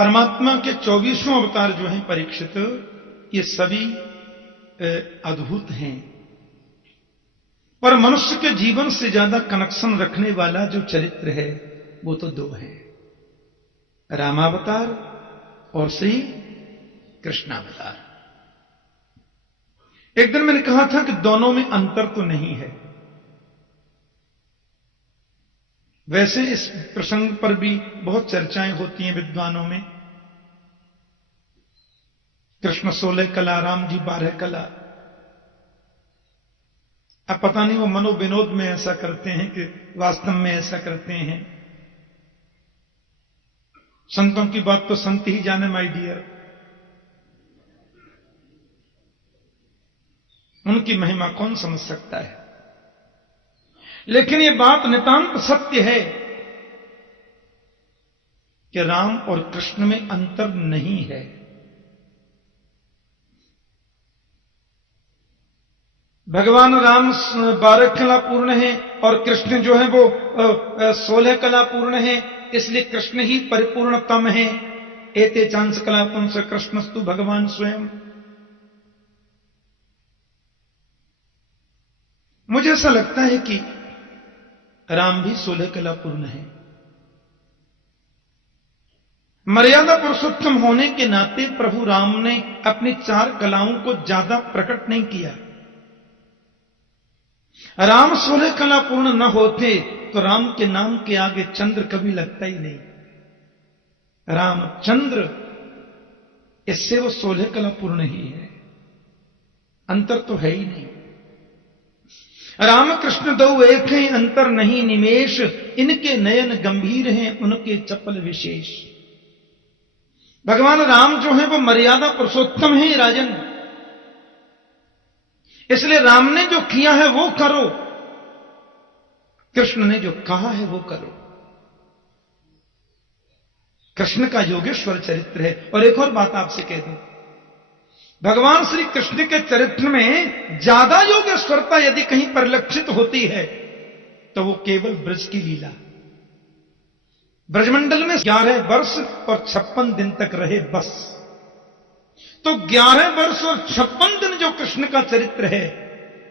परमात्मा के 24वें अवतार जो हैं परीक्षित, ये सभी अद्भुत हैं, पर मनुष्य के जीवन से ज्यादा कनेक्शन रखने वाला जो चरित्र है वो तो दो है, रामावतार और श्री कृष्णावतार। एक दिन मैंने कहा था कि दोनों में अंतर तो नहीं है। वैसे इस प्रसंग पर भी बहुत चर्चाएं होती हैं विद्वानों में। कृष्ण 16 कला, राम जी 12 कला। अब पता नहीं वो मनोविनोद में ऐसा करते हैं कि वास्तव में ऐसा करते हैं। संतों की बात तो संत ही जाने माय डियर, उनकी महिमा कौन समझ सकता है। लेकिन ये बात नितांत सत्य है कि राम और कृष्ण में अंतर नहीं है। भगवान राम 12 कला पूर्ण है और कृष्ण जो है वो 16 कला पूर्ण है, इसलिए कृष्ण ही परिपूर्णतम है। एते चांस कला पुंस कृष्णस्तु भगवान स्वयं। मुझे ऐसा लगता है कि राम भी 16 कला पूर्ण है। मर्यादा पुरुषोत्तम होने के नाते प्रभु राम ने अपनी 4 कलाओं को ज्यादा प्रकट नहीं किया। राम 16 कला पूर्ण न होते तो राम के नाम के आगे चंद्र कभी लगता ही नहीं। रामचंद्र, इससे वो 16 कला पूर्ण ही है, अंतर तो है ही नहीं। राम कृष्ण दो एक हैं, अंतर नहीं निमेश, इनके नयन गंभीर हैं, उनके चपल विशेष। भगवान राम जो है वो मर्यादा पुरुषोत्तम है राजन, इसलिए राम ने जो किया है वो करो, कृष्ण ने जो कहा है वो करो। कृष्ण का योगेश्वर चरित्र है। और एक और बात आपसे कह दूं, भगवान श्री कृष्ण के चरित्र में ज्यादा योगेश्वरता यदि कहीं परिलक्षित होती है तो वो केवल ब्रज की लीला। ब्रजमंडल में 11 वर्ष और 56 दिन तक रहे बस, तो 11 वर्ष और 56 दिन जो कृष्ण का चरित्र है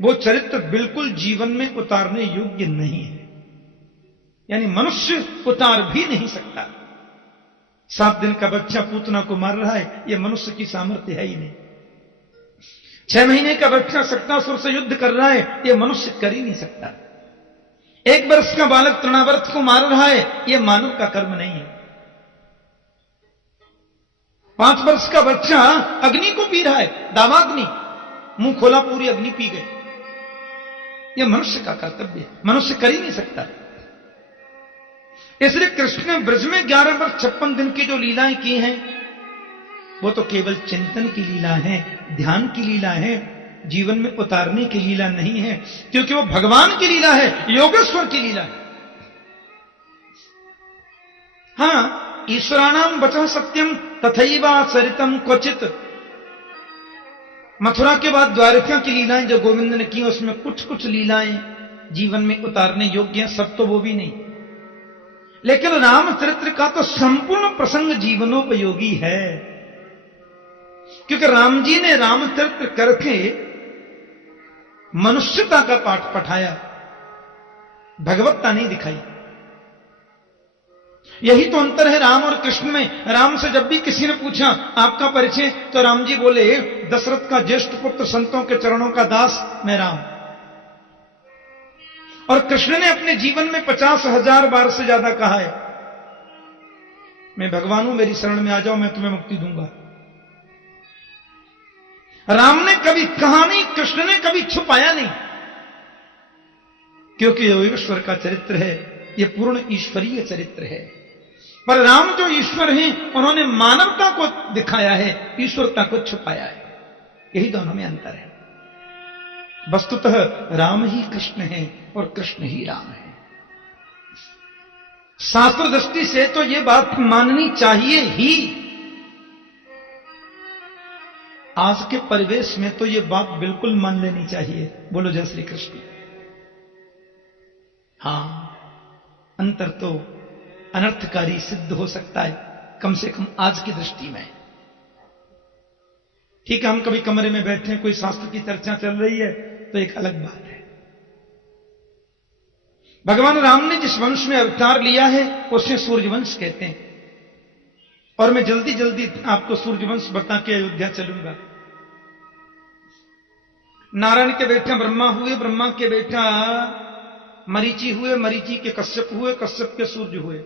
वो चरित्र बिल्कुल जीवन में उतारने योग्य नहीं है, यानी मनुष्य उतार भी नहीं सकता। 7 दिन का बच्चा पूतना को मार रहा है, यह मनुष्य की सामर्थ्य है ही नहीं। 6 महीने का बच्चा शक्तासुर से युद्ध कर रहा है, यह मनुष्य कर ही नहीं सकता। 1 वर्ष का बालक तृणावर्त को मार रहा है, यह मानव का कर्म नहीं है। 5 वर्ष का बच्चा अग्नि को पी रहा है, दावाग्नि, मुंह खोला पूरी अग्नि पी गए, यह मनुष्य का कर्तव्य है, मनुष्य कर ही नहीं सकता। इसलिए कृष्ण ने ब्रज में 11 वर्ष 56 दिन की जो लीलाएं की हैं वो तो केवल चिंतन की लीला है, ध्यान की लीला है, जीवन में उतारने की लीला नहीं है, क्योंकि वो भगवान की लीला है, योगेश्वर की लीला है। हां, ईश्वराणाम वचः सत्यम तथैवा सरितम क्वचित। मथुरा के बाद द्वारका की लीलाएं जो गोविंद ने की उसमें कुछ कुछ लीलाएं जीवन में उतारने योग्य हैं, सब तो वो भी नहीं। लेकिन रामचरित्र का तो संपूर्ण प्रसंग जीवनोपयोगी है, क्योंकि राम जी ने रामचरित्र करके मनुष्यता का पाठ पढ़ाया, भगवत्ता नहीं दिखाई। यही तो अंतर है राम और कृष्ण में। राम से जब भी किसी ने पूछा आपका परिचय, तो राम जी बोले दशरथ का ज्येष्ठ पुत्र, संतों के चरणों का दास, मैं राम। और कृष्ण ने अपने जीवन में 50,000 बार से ज्यादा कहा है मैं भगवान हूं, मेरी शरण में आ जाओ, मैं तुम्हें मुक्ति दूंगा। राम ने कभी कहा नहीं, कृष्ण ने कभी छुपाया नहीं, क्योंकि यह ईश्वर का चरित्र है, यह पूर्ण ईश्वरीय चरित्र है। पर राम जो ईश्वर हैं उन्होंने मानवता को दिखाया है, ईश्वरता को छुपाया है। यही दोनों में अंतर है। वस्तुतः राम ही कृष्ण है और कृष्ण ही राम है। शास्त्र दृष्टि से तो यह बात माननी चाहिए ही। आज के परिवेश में तो यह बात बिल्कुल मान लेनी चाहिए। बोलो जय श्री कृष्ण। हां, अंतर तो अनर्थकारी सिद्ध हो सकता है, कम से कम आज की दृष्टि में। ठीक है, हम कभी कमरे में बैठे हैं, कोई शास्त्र की चर्चा चल रही है तो एक अलग बात है। भगवान राम ने जिस वंश में अवतार लिया है उसे सूर्यवंश कहते हैं। और मैं जल्दी जल्दी आपको सूर्यवंश बता के अयोध्या चलूंगा। नारायण के बेटा ब्रह्मा हुए, ब्रह्मा के बेटा मरीचि हुए, मरीचि के कश्यप हुए, कश्यप के सूर्य हुए।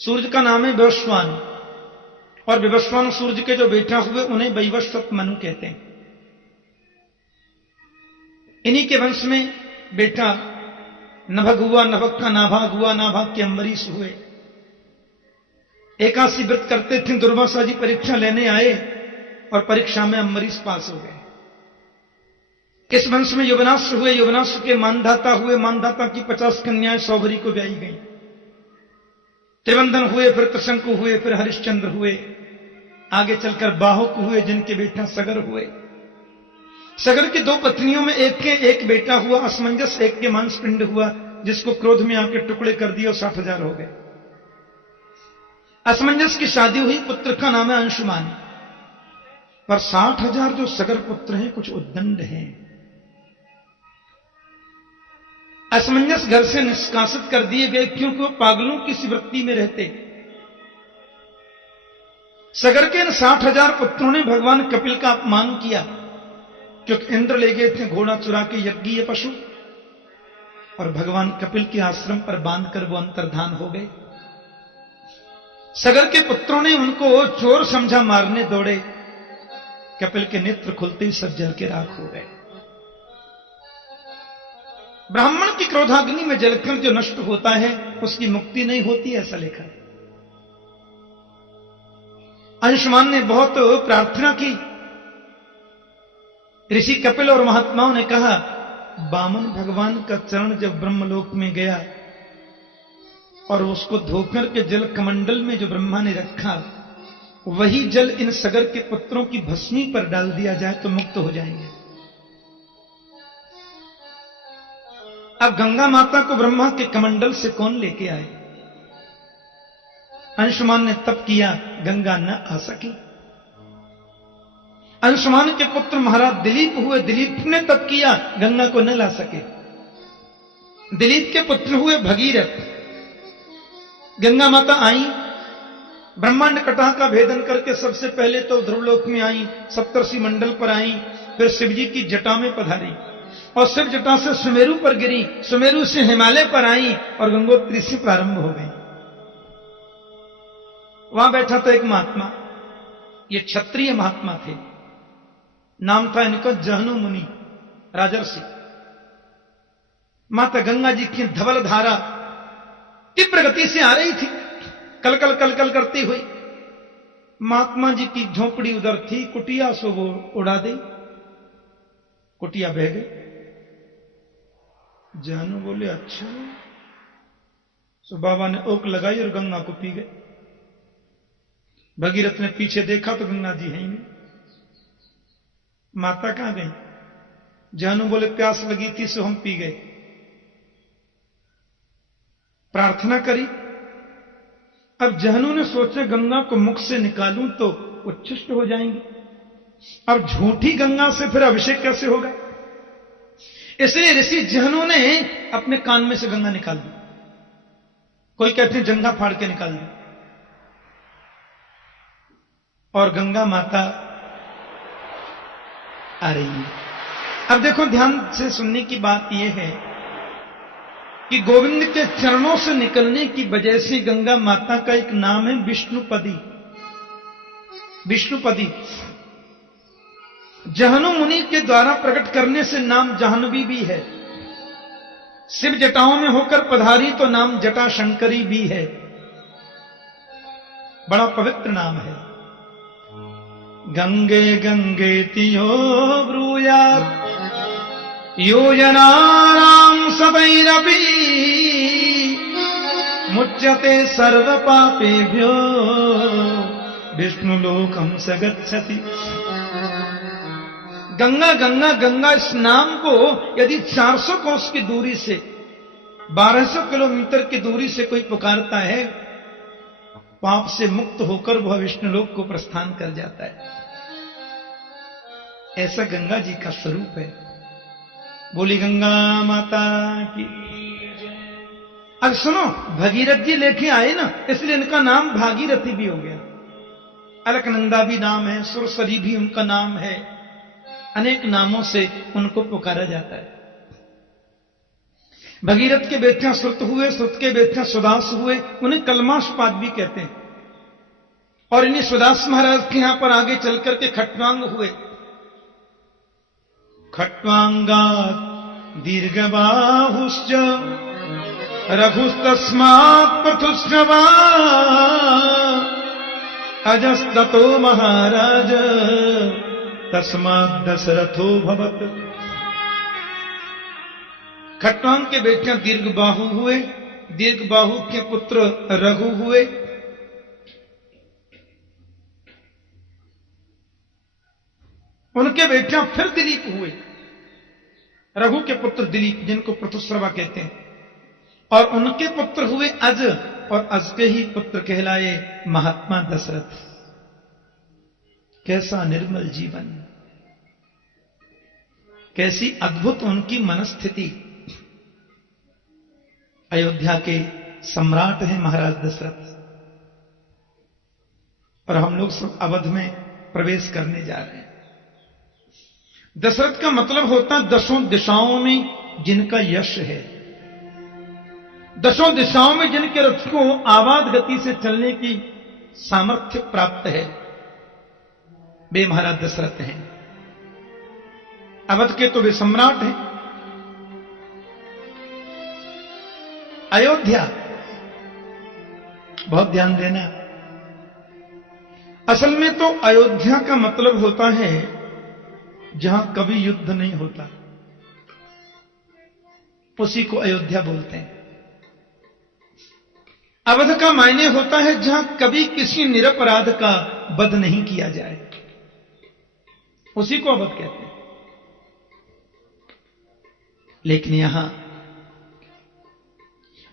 सूर्य का नाम है विवस्वान, और विवस्वान सूर्य के जो बेटा हुए उन्हें वैवस्वत मनु कहते हैं। इन्हीं के वंश में बेटा नभग हुआ, नभग का नाभाग हुआ, नाभाग के अम्बरीश हुए। एकादशी व्रत करते थे, दुर्वासा जी परीक्षा लेने आए और परीक्षा में अम्बरीश पास हो गए। इस वंश में युवनाश्व हुए, युवनाश्व के मानधाता हुए, मानधाता की 50 कन्याएं सौभरी को ब्याई गई। त्रिवंदन हुए, फिर त्रिशंकु हुए, फिर हरिश्चंद्र हुए, आगे चलकर बाहुक हुए जिनके बेटा सगर हुए। सगर की 2 पत्नियों में एक के एक बेटा हुआ असमंजस, एक के मांसपिंड हुआ जिसको क्रोध में आके टुकड़े कर दिए और 60,000 हो गए। असमंजस की शादी हुई, पुत्र का नाम है अंशुमान, पर 60,000 जो सगर पुत्र हैं कुछ उद्दंड हैं। असमंजस घर से निष्कासित कर दिए गए क्योंकि वो पागलों की सी वृत्ति में रहते। सगर के इन 60,000 पुत्रों ने भगवान कपिल का अपमान किया क्योंकि इंद्र ले गए थे घोड़ा चुरा के यज्ञीय पशु, और भगवान कपिल के आश्रम पर बांधकर वो अंतर्धान हो गए। सगर के पुत्रों ने उनको चोर समझा, मारने दौड़े। कपिल के नेत्र खुलते ही सब जल के राख हो गए। ब्राह्मण की क्रोधाग्नि में जलकर जो नष्ट होता है उसकी मुक्ति नहीं होती, ऐसा लिखा। अंशुमान ने बहुत प्रार्थना की। ऋषि कपिल और महात्माओं ने कहा, वामन भगवान का चरण जब ब्रह्मलोक में गया और उसको धोकर के जल कमंडल में जो ब्रह्मा ने रखा, वही जल इन सगर के पुत्रों की भस्मी पर डाल दिया जाए तो मुक्त हो जाएंगे। अब गंगा माता को ब्रह्मा के कमंडल से कौन लेके आए? अंशुमान ने तप किया, गंगा न आ सकी। अंशुमान के पुत्र महाराज दिलीप हुए, दिलीप ने तप किया, गंगा को न ला सके। दिलीप के पुत्र हुए भगीरथ, गंगा माता आई, ब्रह्मांड कटा का भेदन करके सबसे पहले तो ध्रुवलोक में आई, सप्तर्षि मंडल पर आई, फिर शिवजी की जटा में पधारी और शिव जटा से सुमेरु पर गिरी, सुमेरु से हिमालय पर आई और गंगोत्री से प्रारंभ हो गई। वहां बैठा था एक महात्मा, ये क्षत्रिय महात्मा थे, नाम था इनका जहनु मुनि, राजर्षि। माता गंगा जी की धवल धारा तीव्र गति से आ रही थी, कलकल कलकल करती हुई। महात्मा जी की झोपड़ी उधर थी, कुटिया सो वो उड़ा दी, कुटिया बह गई। जानू बोले, अच्छा। सो बाबा ने ओक लगाई और गंगा को पी गए। भगीरथ ने पीछे देखा तो गंगा जी है ही नहीं। माता कहां गई? जानू बोले, प्यास लगी थी सो हम पी गए। प्रार्थना करी। अब जहनु ने सोचा गंगा को मुख से निकालूं तो उच्छिष्ट हो जाएंगी, अब झूठी गंगा से फिर अभिषेक कैसे होगा? इसलिए ऋषि जहनु ने अपने कान में से गंगा निकाल दी। कोई कहते हैं जंघा फाड़ के निकाल दी, और गंगा माता आ रही है। अब देखो, ध्यान से सुनने की बात यह है कि गोविंद के चरणों से निकलने की वजह से गंगा माता का एक नाम है विष्णुपदी। विष्णुपदी जहनु मुनि के द्वारा प्रकट करने से नाम जाह्नवी भी है। शिव जटाओं में होकर पधारी तो नाम जटा शंकरी भी है। बड़ा पवित्र नाम है। गंगे गंगे तियो ब्रूयात् योजनानां सदैरपि मुच्यते सर्व पापेभ्यो विष्णुलोकं स गच्छति। गंगा गंगा गंगा इस नाम को यदि 400 कोस की दूरी से, 1200 किलोमीटर की दूरी से कोई पुकारता है, पाप से मुक्त होकर वह विष्णुलोक को प्रस्थान कर जाता है। ऐसा गंगा जी का स्वरूप है। बोली गंगा माता की। अब सुनो, भगीरथ जी लेके आए ना, इसलिए इनका नाम भागीरथी भी हो गया। अलकनंदा भी नाम है, सुरसरी भी उनका नाम है, अनेक नामों से उनको पुकारा जाता है। भगीरथ के बेटे श्रुत हुए, श्रुत के बेटे सुदास हुए, उन्हें कलमाशपाद भी कहते हैं। और इन्हीं सुदास महाराज के यहां पर आगे चलकर के खट्वांग हुए। खट्वांगात् दीर्घबाहुश्च रघुस्तस्मात् पृथुश्चवा अजस्ततो महाराज तस्मात् दशरथो भवत्। खट्वांग के बेटे दीर्घबाहु हुए, दीर्घबाहु के पुत्र रघु हुए, उनके बेटे फिर दिलीप हुए। रघु के पुत्र दिलीप, जिनको पृथुश्रवा कहते हैं, और उनके पुत्र हुए अज, और अज के ही पुत्र कहलाए महात्मा दशरथ। कैसा निर्मल जीवन, कैसी अद्भुत उनकी मनस्थिति। अयोध्या के सम्राट हैं महाराज दशरथ, और हम लोग सब अवध में प्रवेश करने जा रहे हैं। दशरथ का मतलब होता है दसों दिशाओं में जिनका यश है, दसों दिशाओं में जिनके रथ को आवाज गति से चलने की सामर्थ्य प्राप्त है, वे महाराज दशरथ हैं। अवध के तो वे सम्राट हैं। अयोध्या, बहुत ध्यान देना, असल में तो अयोध्या का मतलब होता है जहां कभी युद्ध नहीं होता, उसी को अयोध्या बोलते हैं। अवध का मायने होता है जहां कभी किसी निरपराध का वध नहीं किया जाए, उसी को अवध कहते हैं। लेकिन यहां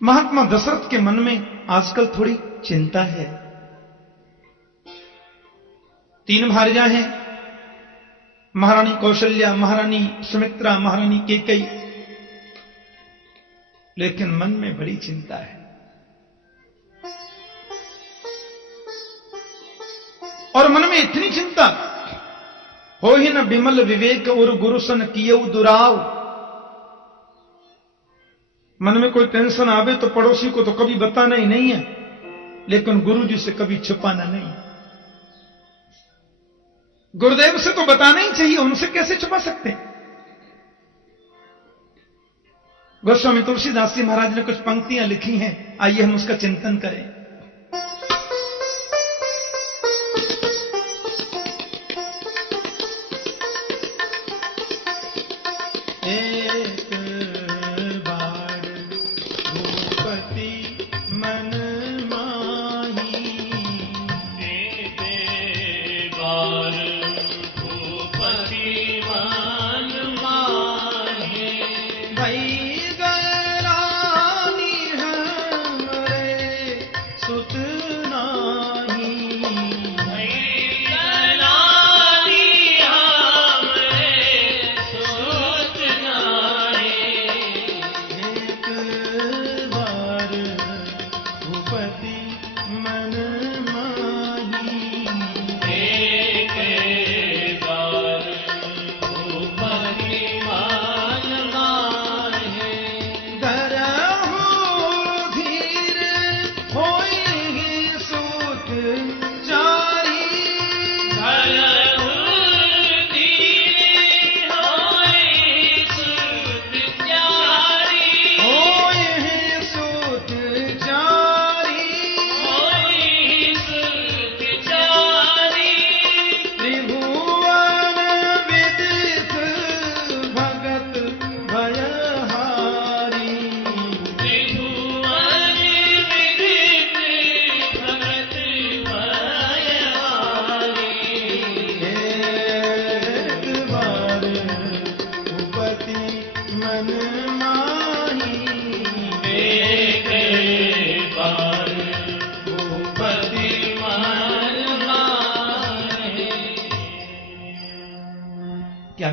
महात्मा दशरथ के मन में आजकल थोड़ी चिंता है। 3 भार्या हैं, महारानी कौशल्या, महारानी सुमित्रा, महारानी कैकेयी, लेकिन मन में बड़ी चिंता है। और मन में इतनी चिंता हो ही न विमल विवेक और गुरुसन कियऊ दुराव। मन में कोई टेंशन आवे तो पड़ोसी को तो कभी बताना ही नहीं है, लेकिन गुरु जी से कभी छुपाना नहीं। गुरुदेव से तो बताना ही चाहिए, उनसे कैसे छुपा सकते हैं। गोस्वामी तुलसीदास जी महाराज ने कुछ पंक्तियां लिखी हैं, आइए हम उसका चिंतन करें।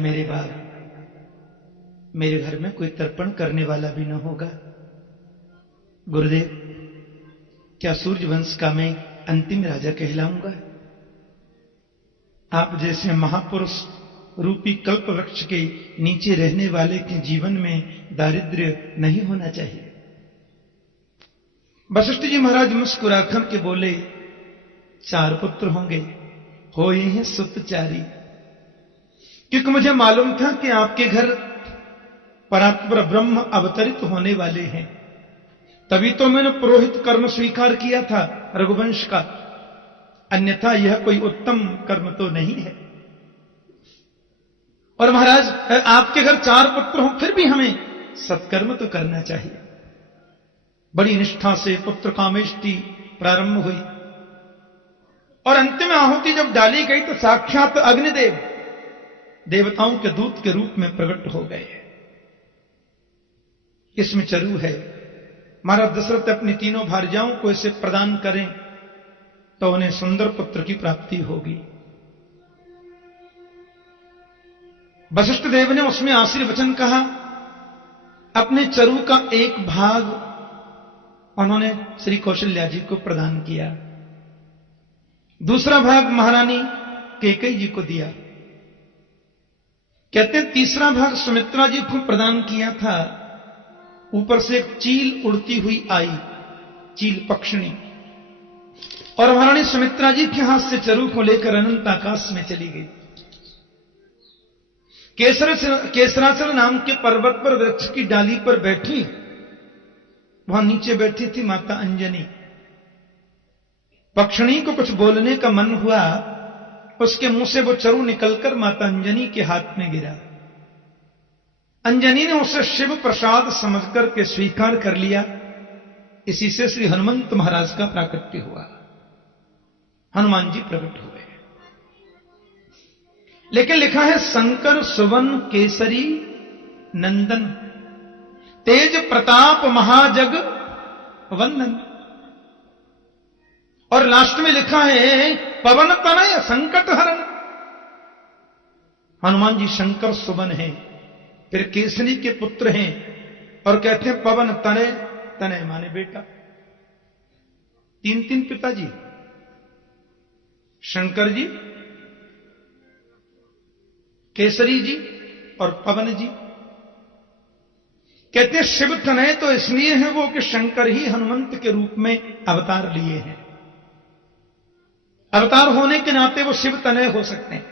मेरे बाप, मेरे घर में कोई तर्पण करने वाला भी न होगा? गुरुदेव, क्या सूर्यवंश का मैं अंतिम राजा कहलाऊंगा? आप जैसे महापुरुष रूपी कल्प वृक्ष के नीचे रहने वाले के जीवन में दारिद्र्य नहीं होना चाहिए। वशिष्ठ जी महाराज मुस्कुराकर के बोले, 4 पुत्र होंगे, हो ये हैं सुतचारी। क्योंकि मुझे मालूम था कि आपके घर परात्पर ब्रह्म अवतरित होने वाले हैं, तभी तो मैंने पुरोहित कर्म स्वीकार किया था रघुवंश का, अन्यथा यह कोई उत्तम कर्म तो नहीं है। और महाराज, आपके घर 4 पुत्र हो, फिर भी हमें सत्कर्म तो करना चाहिए। बड़ी निष्ठा से पुत्र कामेष्टि प्रारंभ हुई और अंतिम आहुति जब डाली गई तो साक्षात अग्निदेव देवताओं के दूत के रूप में प्रकट हो गए। इसमें चरु है। महाराज दशरथ अपनी तीनों भार्याओं को इसे प्रदान करें तो उन्हें सुंदर पुत्र की प्राप्ति होगी। वशिष्ठ देव ने उसमें आशीर्वचन कहा। अपने चरु का एक भाग उन्होंने श्री कौशल्या जी को प्रदान किया, दूसरा भाग महारानी कैकेयी जी को दिया। कहते हैं तीसरा भाग सुमित्रा जी को प्रदान किया था। ऊपर से एक चील उड़ती हुई आई, चील पक्षिणी, और महारानी सुमित्रा जी के हाथ से चरु को लेकर अनंत आकाश में चली गई। केसराचल नाम के पर्वत पर वृक्ष की डाली पर बैठी, वहां नीचे बैठी थी माता अंजनी। पक्षिणी को कुछ बोलने का मन हुआ, उसके मुंह से वो चरु निकलकर माता अंजनी के हाथ में गिरा। अंजनी ने उसे शिव प्रसाद समझकर के स्वीकार कर लिया। इसी से श्री हनुमंत महाराज का प्राकट्य हुआ, हनुमान जी प्रकट हुए। लेकिन लिखा है शंकर सुवन केसरी नंदन, तेज प्रताप महाजग वंदन। और लास्ट में लिखा है पवन तनय संकट हरण। हनुमान जी शंकर सुवन हैं, फिर केसरी के पुत्र हैं, और कहते हैं पवन तनय, तनय माने बेटा। 3 पिताजी, शंकर जी, केसरी जी और पवन जी। कहते हैं शिव तनय तो इसलिए है वो कि शंकर ही हनुमंत के रूप में अवतार लिए हैं। अवतार होने के नाते वो शिव तनय हो सकते हैं।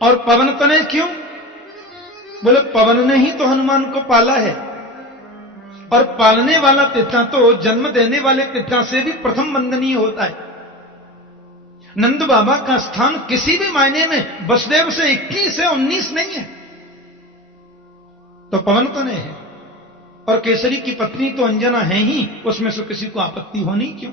और पवन तनय क्यों? बोले पवन ने ही तो हनुमान को पाला है, और पालने वाला पिता तो जन्म देने वाले पिता से भी प्रथम वंदनीय होता है। नंद बाबा का स्थान किसी भी मायने में वसुदेव से 21 है, 19 नहीं है। तो पवन तनय है, और केसरी की पत्नी तो अंजना है ही, उसमें से किसी को आपत्ति होनी क्यों?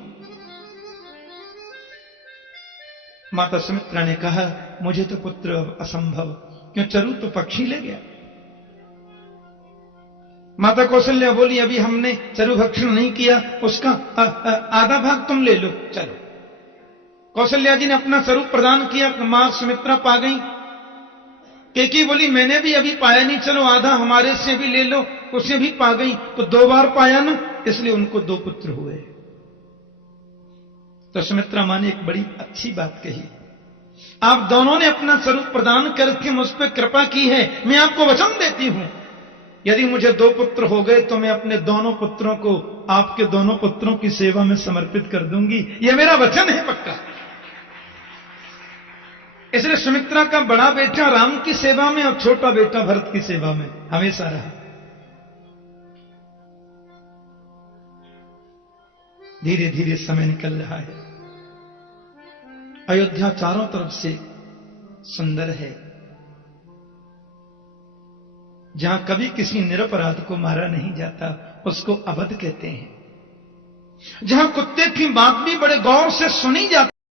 माता सुमित्रा ने कहा मुझे तो पुत्र असंभव, क्यों? चरु तो पक्षी ले गया। माता कौशल्या बोली अभी हमने चरु भक्षण नहीं किया, उसका आधा भाग तुम ले लो। चलो, कौशल्या जी ने अपना स्वरूप प्रदान किया, मां सुमित्रा पा गई। कैकेयी बोली मैंने भी अभी पाया नहीं, चलो आधा हमारे से भी ले लो। उसे भी पा गई, तो 2 बार पाया ना, इसलिए उनको 2 पुत्र हुए। तो सुमित्रा मां ने एक बड़ी अच्छी बात कही, आप दोनों ने अपना स्वरूप प्रदान करके मुझ पर कृपा की है। मैं आपको वचन देती हूं, यदि मुझे 2 पुत्र हो गए तो मैं अपने दोनों पुत्रों को आपके दोनों पुत्रों की सेवा में समर्पित कर दूंगी। यह मेरा वचन है पक्का। इसलिए सुमित्रा का बड़ा बेटा राम की सेवा में और छोटा बेटा भरत की सेवा में हमेशा रहा। धीरे धीरे समय निकल रहा है। अयोध्या चारों तरफ से सुंदर है। जहां कभी किसी निरपराध को मारा नहीं जाता उसको अवध कहते हैं। जहां कुत्ते की बात भी बड़े गौर से सुनी जाती